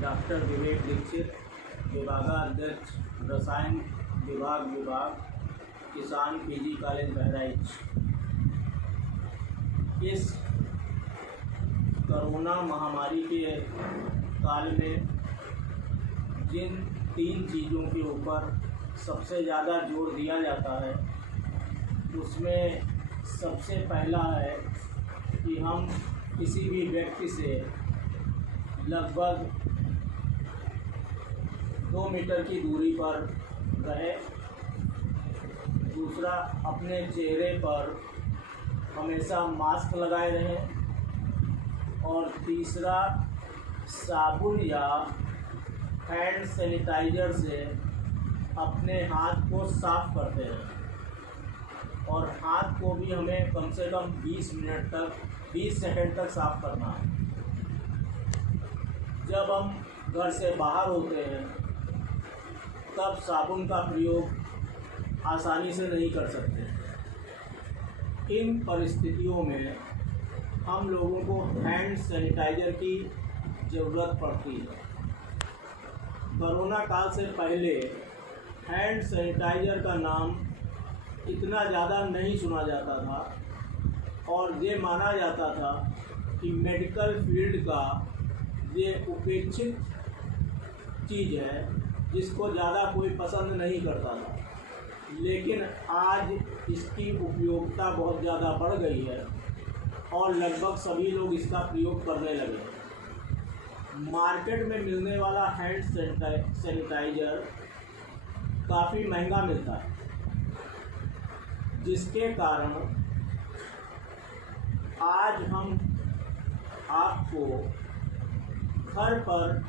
Doctor विवेक दीक्षित, विभागाध्यक्ष रसायन विभाग, किसान पीजी कॉलेज बहराइच। इस कोरोना महामारी के काल में जिन 3 चीज़ों के ऊपर सबसे ज़्यादा जोर दिया जाता है, उसमें सबसे पहला है कि हम किसी भी व्यक्ति से लगभग 2 मीटर की दूरी पर रहें। दूसरा, अपने चेहरे पर हमेशा मास्क लगाए रहें। और तीसरा, साबुन या हैंड सैनिटाइज़र से अपने हाथ को साफ़ करते रहें। और हाथ को भी हमें कम से कम 20 सेकंड तक साफ़ करना है। जब हम घर से बाहर होते हैं तब साबुन का प्रयोग आसानी से नहीं कर सकते। इन परिस्थितियों में हम लोगों को हैंड सैनिटाइज़र की ज़रूरत पड़ती है। कोरोना काल से पहले हैंड सैनिटाइज़र का नाम इतना ज़्यादा नहीं सुना जाता था और ये माना जाता था कि मेडिकल फील्ड का ये उपेक्षित चीज़ है जिसको ज़्यादा कोई पसंद नहीं करता था। लेकिन आज इसकी उपयोगिता बहुत ज़्यादा बढ़ गई है और लगभग सभी लोग इसका प्रयोग करने लगे हैं। मार्केट में मिलने वाला हैंड सैनिटाइज़र काफ़ी महंगा मिलता है, जिसके कारण आज हम आपको घर पर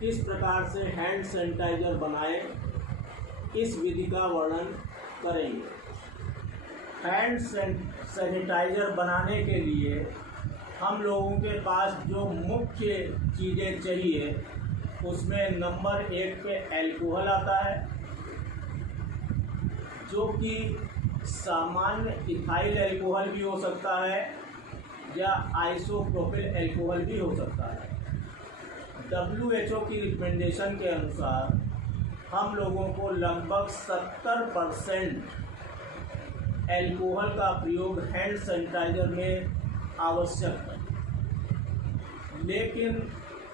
किस प्रकार से हैंड सैनिटाइज़र बनाएं, इस विधि का वर्णन करेंगे। हैंड सैनिटाइज़र बनाने के लिए हम लोगों के पास जो मुख्य चीज़ें चाहिए, उसमें नंबर 1 पे अल्कोहल आता है, जो कि सामान्य इथाइल अल्कोहल भी हो सकता है या आइसोप्रोपिल अल्कोहल भी हो सकता है। WHO की रिकमेंडेशन के अनुसार हम लोगों को लगभग 70% अल्कोहल का प्रयोग हैंड सैनिटाइज़र में आवश्यक है। लेकिन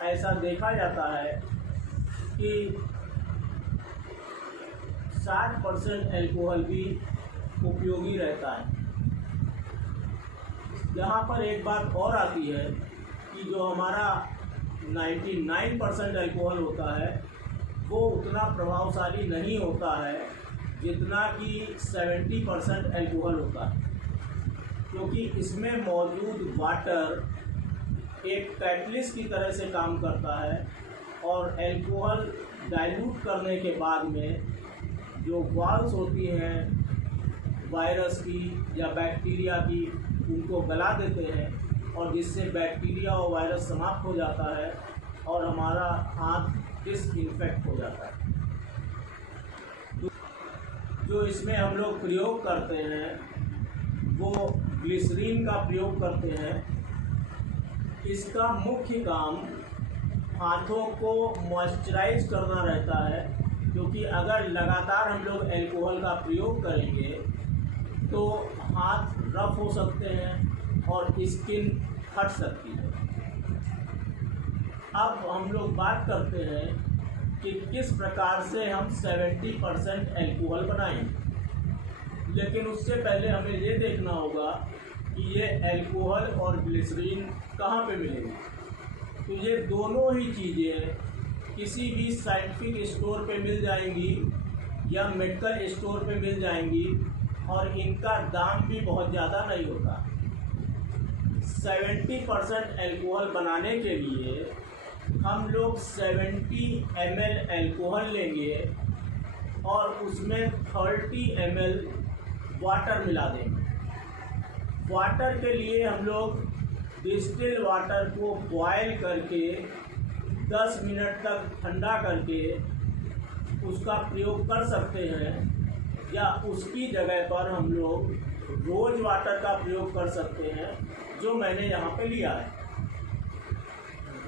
ऐसा देखा जाता है कि 60% अल्कोहल भी उपयोगी रहता है। यहाँ पर एक बात और आती है कि जो हमारा 99% अल्कोहल होता है वो उतना प्रभावशाली नहीं होता है जितना कि 70% अल्कोहल होता है, क्योंकि इसमें मौजूद वाटर एक कैटलिस्ट की तरह से काम करता है और अल्कोहल डाइल्यूट करने के बाद में जो वॉल्स होती हैं वायरस की या बैक्टीरिया की, उनको गला देते हैं और जिससे बैक्टीरिया और वायरस समाप्त हो जाता है और हमारा हाथ डिसइंफेक्ट हो जाता है। जो इसमें हम लोग प्रयोग करते हैं वो ग्लिसरीन का प्रयोग करते हैं। इसका मुख्य काम हाथों को मॉइस्चराइज करना रहता है, क्योंकि अगर लगातार हम लोग अल्कोहल का प्रयोग करेंगे तो हाथ रफ हो सकते हैं और स्किन फट सकती है। अब हम लोग बात करते हैं कि किस प्रकार से हम 70% अल्कोहल बनाएं। लेकिन उससे पहले हमें ये देखना होगा कि ये अल्कोहल और ग्लिसरीन कहाँ पे मिलेगी। तो ये दोनों ही चीज़ें किसी भी साइंटिफिक स्टोर पे मिल जाएंगी या मेडिकल स्टोर पे मिल जाएंगी और इनका दाम भी बहुत ज़्यादा नहीं होता। 70% अल्कोहल बनाने के लिए हम लोग 70 ml अल्कोहल लेंगे और उसमें 30 ml वाटर मिला देंगे। वाटर के लिए हम लोग डिस्टिल वाटर को बॉयल करके 10 मिनट तक ठंडा करके उसका प्रयोग कर सकते हैं, या उसकी जगह पर हम लोग रोज़ वाटर का प्रयोग कर सकते हैं, जो मैंने यहाँ पे लिया है।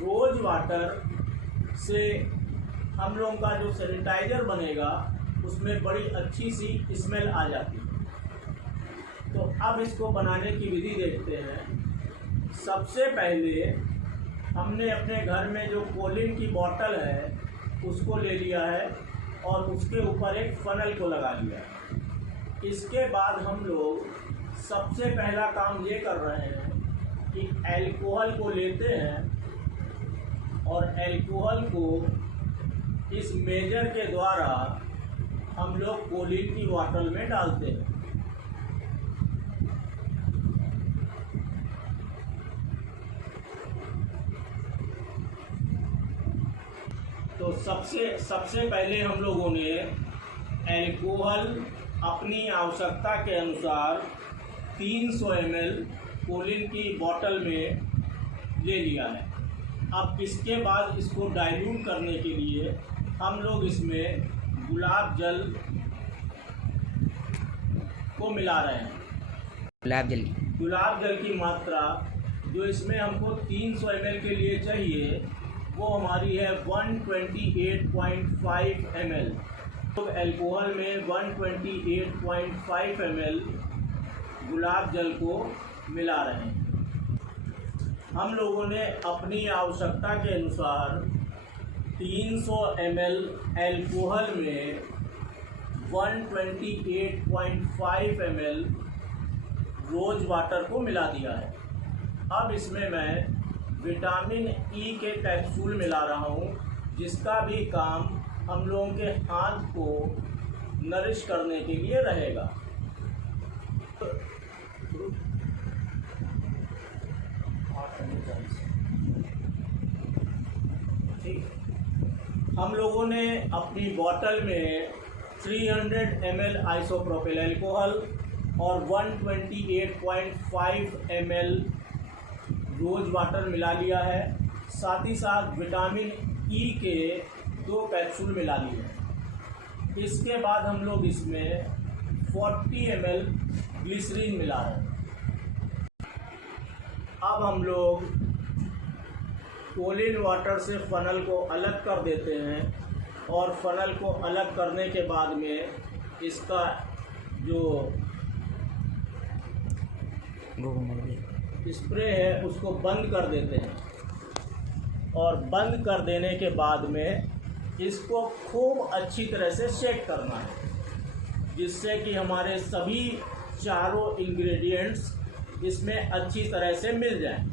रोज़ वाटर से हम लोगों का जो सैनिटाइज़र बनेगा उसमें बड़ी अच्छी सी स्मेल आ जाती है। तो अब इसको बनाने की विधि देखते हैं। सबसे पहले हमने अपने घर में जो कोलिन की बोतल है उसको ले लिया है और उसके ऊपर एक फनल को लगा लिया है। इसके बाद हम लोग सबसे पहला काम ये कर रहे हैं कि अल्कोहल को लेते हैं और अल्कोहल को इस मेजर के द्वारा हम लोग कोलिन की बोतल में डालते हैं। तो सबसे पहले हम लोगों ने अल्कोहल अपनी आवश्यकता के अनुसार 300 ml कोलिन की बोतल में ले लिया है। अब इसके बाद इसको डाइल्यूट करने के लिए हम लोग इसमें गुलाब जल को मिला रहे हैं। गुलाब जल की मात्रा जो इसमें हमको 300 ml के लिए चाहिए वो हमारी है 128.5 ml। तो अल्कोहल में 128.5 ml गुलाब जल को मिला रहे हैं। हम लोगों ने अपनी आवश्यकता के अनुसार 300 ml अल्कोहल में 128.5 ml रोज़ वाटर को मिला दिया है। अब इसमें मैं विटामिन ई के कैप्सूल मिला रहा हूँ, जिसका भी काम हम लोगों के हाथ को नरिश करने के लिए रहेगा। ठीक, हम लोगों ने अपनी बोतल में 300 ml आइसोप्रोपिल अल्कोहल और 128.5 ml रोज़ वाटर मिला लिया है। साथ ही साथ विटामिन ई के 2 कैप्सूल मिला लिए हैं। इसके बाद हम लोग इसमें 40 ml ग्लिसरीन मिला रहे हैं। अब हम लोग कोलिन वाटर से फ़नल को अलग कर देते हैं और फ़नल को अलग करने के बाद में इसका जो स्प्रे है उसको बंद कर देते हैं और बंद कर देने के बाद में इसको खूब अच्छी तरह से शेक करना है, जिससे कि हमारे सभी चारों इंग्रेडिएंट्स इसमें अच्छी तरह से मिल जाएं।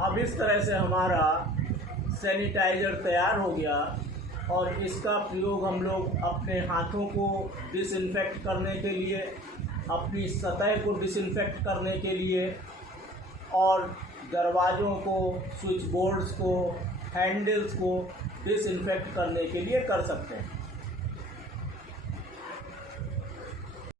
अब इस तरह से हमारा सैनिटाइज़र तैयार हो गया और इसका प्रयोग हम लोग अपने हाथों को डिसइंफेक्ट करने के लिए, अपनी सतह को डिसइंफेक्ट करने के लिए और दरवाज़ों को, स्विच बोर्ड्स को, हैंडल्स को डिसइंफेक्ट करने के लिए कर सकते हैं।